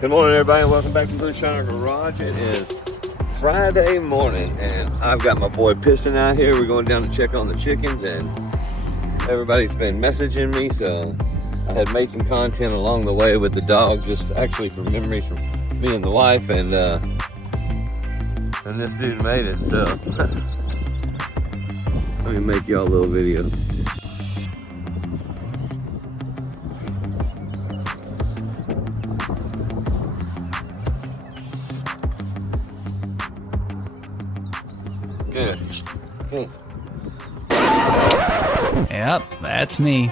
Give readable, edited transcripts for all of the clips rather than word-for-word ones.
Good morning, everybody, and welcome back to Moonshiner Garage. It is Friday morning, and I've got my boy Piston out here. We're going down to check on the chickens, and everybody's been messaging me, so I had made some content along the way with the dog, just actually for memories from me and the wife, and this dude made it, so let me make y'all a little video. Good. Yep, that's me.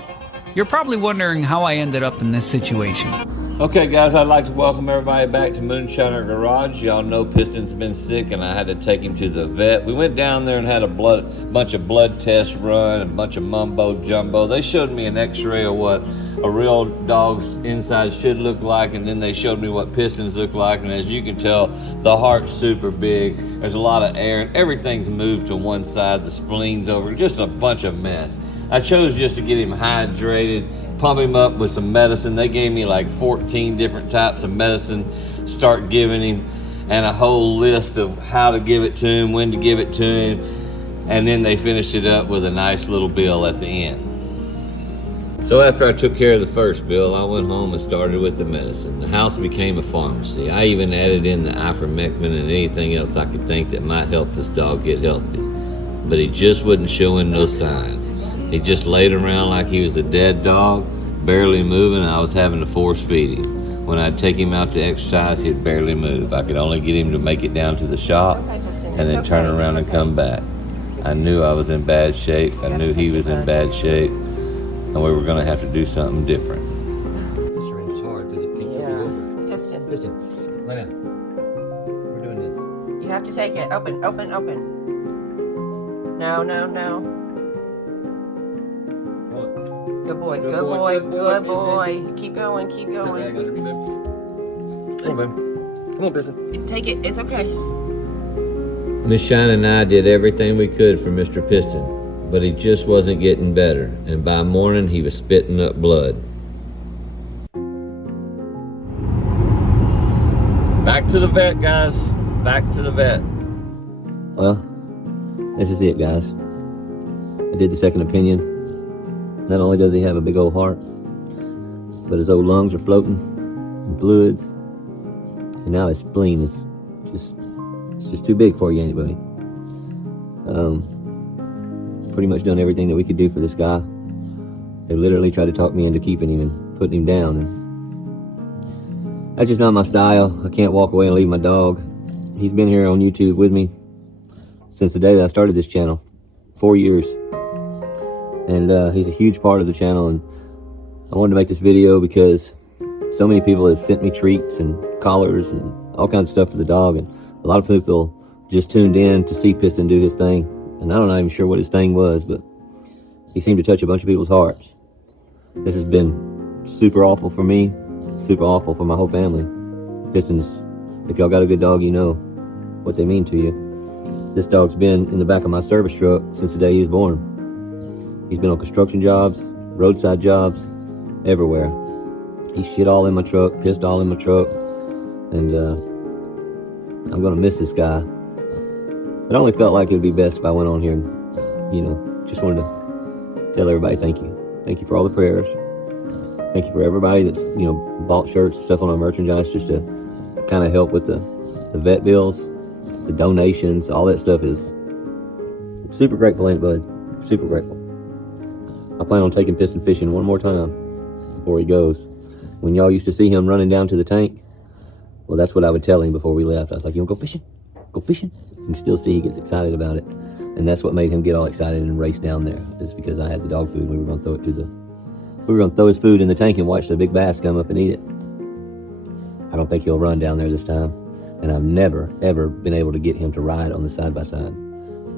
You're probably wondering how I ended up in this situation. Okay, guys, I'd like to welcome everybody back to Moonshiner Garage. Y'all know Piston's been sick, and I had to take him to the vet. We went down there and had a bunch of blood tests run, a bunch of mumbo jumbo. They showed me an x-ray of what a real dog's inside should look like, and then they showed me what Piston's look like, and as you can tell, the heart's super big. There's a lot of air, and everything's moved to one side. The spleen's over, just a bunch of mess. I chose just to get him hydrated, pump him up with some medicine. They gave me like 14 different types of medicine, start giving him, and a whole list of how to give it to him, when to give it to him, and then they finished it up with a nice little bill at the end. So after I took care of the first bill, I went home and started with the medicine. The house became a pharmacy. I even added in the ivermectin and anything else I could think that might help this dog get healthy. But he just wasn't showing no signs. He just laid around like he was a dead dog, barely moving, and I was having to force feed him. When I'd take him out to exercise, he'd barely move. I could only get him to make it down to the shop and then turn around and come back. I knew I was in bad shape. I knew he was in bad shape, and we were gonna have to do something different. This syringe is hard because it can't tilt over. Piston, lay down. We're doing this. You have to take it. Open. No. Good boy, good boy. Keep going. Okay, Come on, baby. Come on, Piston. Take it, it's okay. Miss Shine and I did everything we could for Mr. Piston, but he just wasn't getting better, and by morning he was spitting up blood. Back to the vet, guys. Back to the vet. Well, this is it, guys. I did the second opinion. Not only does he have a big old heart, but his old lungs are floating in fluids, and now his spleen is just too big for you, ain't it, buddy? Pretty much done everything that we could do for this guy. They literally tried to talk me into keeping him and putting him down, and that's just not my style. I can't walk away and leave my dog. He's been here on YouTube with me since the day that I started this channel, 4 years. And he's a huge part of the channel, and I wanted to make this video because so many people have sent me treats and collars and all kinds of stuff for the dog, and a lot of people just tuned in to see Piston do his thing, and I'm not even sure what his thing was, but he seemed to touch a bunch of people's hearts. This has been super awful for me, super awful for my whole family. Pistons, if y'all got a good dog, you know what they mean to you. This dog's been in the back of my service truck since the day he was born. He's been on construction jobs, roadside jobs, everywhere. He shit all in my truck, pissed all in my truck, and I'm gonna miss this guy. It only felt like it would be best if I went on here and, just wanted to tell everybody thank you. Thank you for all the prayers. Thank you for everybody that's, bought shirts and stuff on our merchandise just to kind of help with the vet bills, the donations, all that stuff is super grateful, ain't it, bud? Super grateful. I plan on taking Piston fishing one more time before he goes. When y'all used to see him running down to the tank, well, that's what I would tell him before we left. I was like, you wanna go fishing? Go fishing? You can still see he gets excited about it. And that's what made him get all excited and race down there, is because I had the dog food. We were gonna throw his food in the tank and watch the big bass come up and eat it. I don't think he'll run down there this time. And I've never, ever been able to get him to ride on the side-by-side.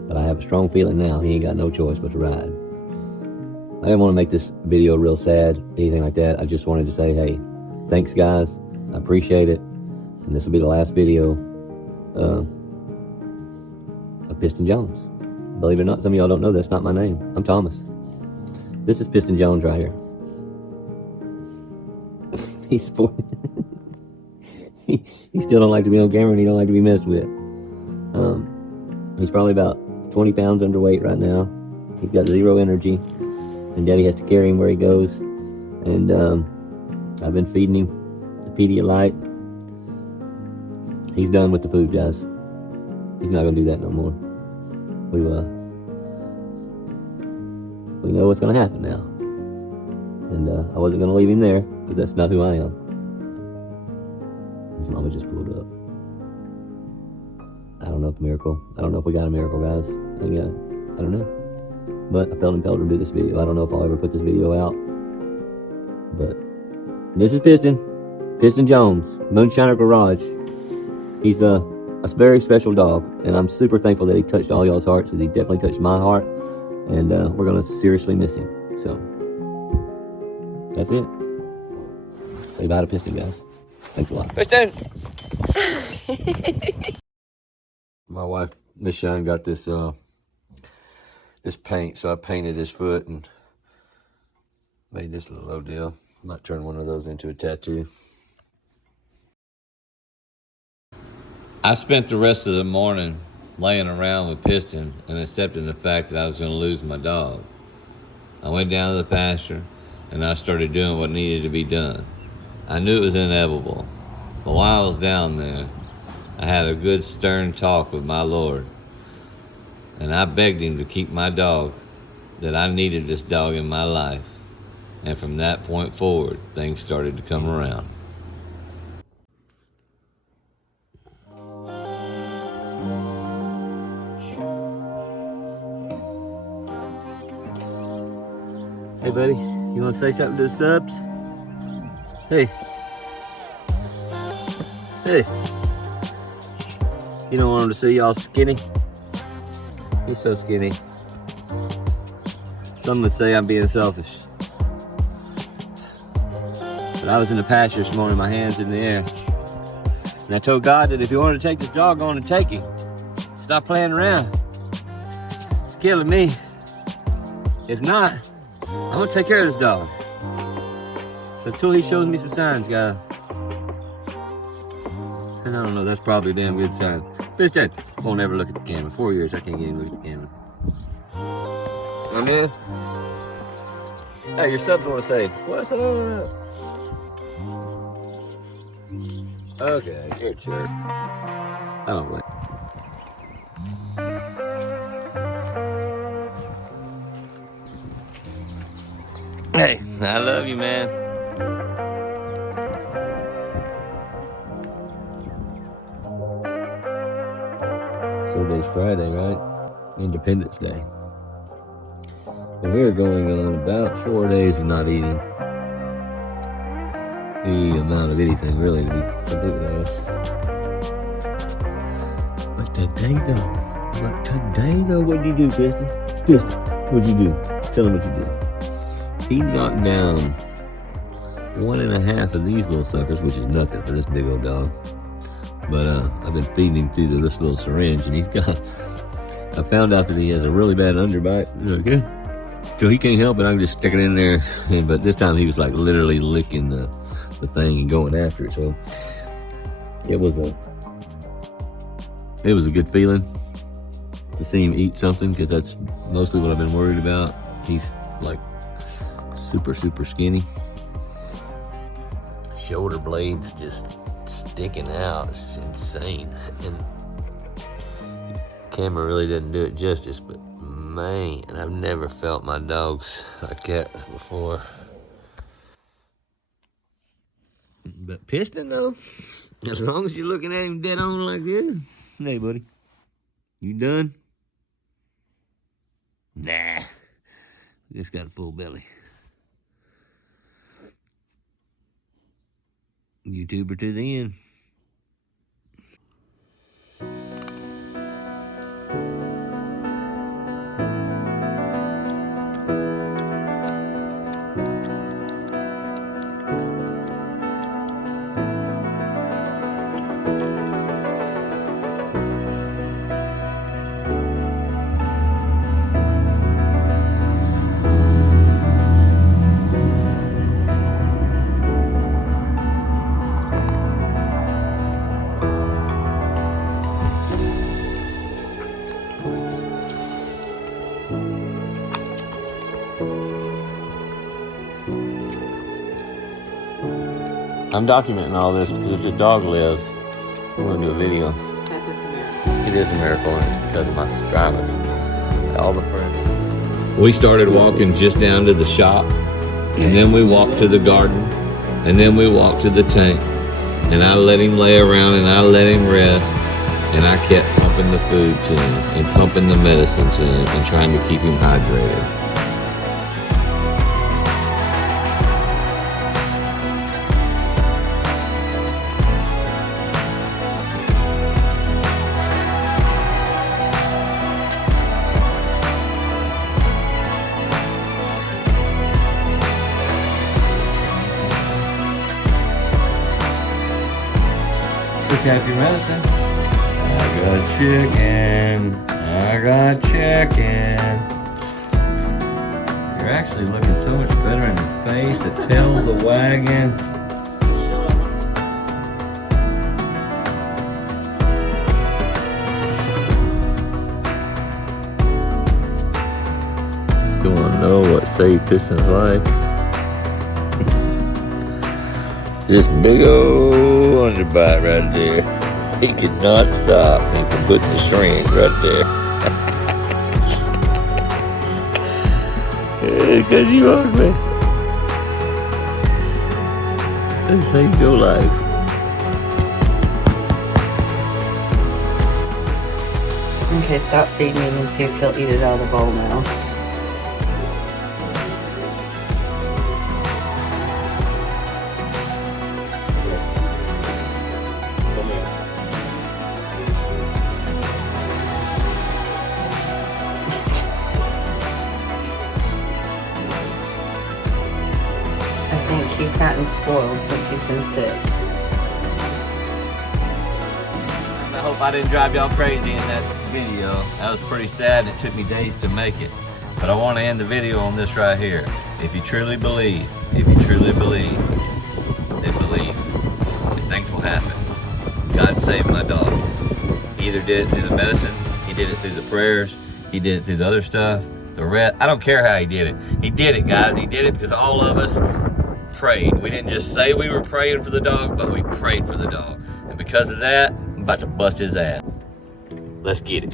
But I have a strong feeling now he ain't got no choice but to ride. I didn't want to make this video real sad, anything like that. I just wanted to say, hey, thanks, guys. I appreciate it. And this will be the last video of Piston Jones. Believe it or not, some of y'all don't know that's not my name. I'm Thomas. This is Piston Jones right here. He's he still don't like to be on camera, and he don't like to be messed with. He's probably about 20 pounds underweight right now. He's got zero energy, and Daddy has to carry him where he goes. And I've been feeding him the Pedialyte. He's done with the food, guys. He's not gonna do that no more. We know what's gonna happen now, and I wasn't gonna leave him there because that's not who I am. His mama just pulled up. I don't know if a miracle. I don't know if we got a miracle, guys. I don't know. But I felt impelled to do this video. I don't know if I'll ever put this video out. But this is Piston Jones, Moonshiner Garage. He's a very special dog, and I'm super thankful that he touched all y'all's hearts, because he definitely touched my heart, and we're gonna seriously miss him. So that's it. Say bye to Piston, guys. Thanks a lot. Piston. My wife, Miss Shine, got this this paint, so I painted his foot and made this little deal. Might turn one of those into a tattoo. I spent the rest of the morning laying around with Piston and accepting the fact that I was going to lose my dog. I went down to the pasture and I started doing what needed to be done. I knew it was inevitable, but while I was down there, I had a good stern talk with my Lord, and I begged him to keep my dog, that I needed this dog in my life. And from that point forward, things started to come around. Hey, buddy, you want to say something to the subs? Hey. Hey. You don't want them to see y'all skinny? He's so skinny. Some would say I'm being selfish. But I was in the pasture this morning, my hands in the air. And I told God that if he wanted to take this dog on and take him, stop playing around. It's killing me. If not, I'm gonna take care of this dog. So until he shows me some signs, guys. And I don't know, that's probably a damn good sign. Bitch, that won't ever look at the camera. 4 years, I can't get him to look at the camera. I'm in. Hey, your subs want to say, what's up? Okay, you're a jerk. I don't blame. Hey, I love you, man. So today's Friday, right? Independence Day. And we're going on about 4 days of not eating the amount of anything, really, to be completely honest. But today though, what'd you do, Piston? Piston, what'd you do? Tell him what you did. He knocked down 1.5 of these little suckers, which is nothing for this big old dog. But I've been feeding him through this little syringe, and I found out that he has a really bad underbite. Okay. So he can't help it. I can just stick it in there. But this time he was like literally licking the thing and going after it. So it was a good feeling to see him eat something, because that's mostly what I've been worried about. He's like super skinny. Shoulder blades just sticking out. It's insane. And the camera really doesn't do it justice, but man, I've never felt my dogs like that before. But Piston though, as long as you're looking at him dead on like this. Hey buddy, you done? Nah, just got a full belly. YouTuber to the end. I'm documenting all this because if this dog lives, I'm gonna do a video. It is a miracle, and it's because of my subscribers. All the prayers. We started walking just down to the shop, and then we walked to the garden, and then we walked to the tank, and I let him lay around and I let him rest, and I kept pumping the food to him and pumping the medicine to him and trying to keep him hydrated. Took out your medicine. I got chicken. I got chicken. You're actually looking so much better in the face. The tail's a wagging. You want to know what saved Piston's life? This big old underbite right there. He could not stop me from putting the strings right there. Because you are me. This saved your life. Okay, stop feeding him and see if he'll eat it out of the bowl now. I think he's gotten spoiled since he's been sick. I hope I didn't drive y'all crazy in that video. That was pretty sad and it took me days to make it. But I want to end the video on this right here. If you truly believe, then believe that things will happen. God saved my dog. He either did it through the medicine, he did it through the prayers, he did it through the other stuff, the rest. I don't care how he did it. He did it, guys. He did it because all of us prayed. We didn't just say we were praying for the dog, but we prayed for the dog. And because of that, I'm about to bust his ass. Let's get it.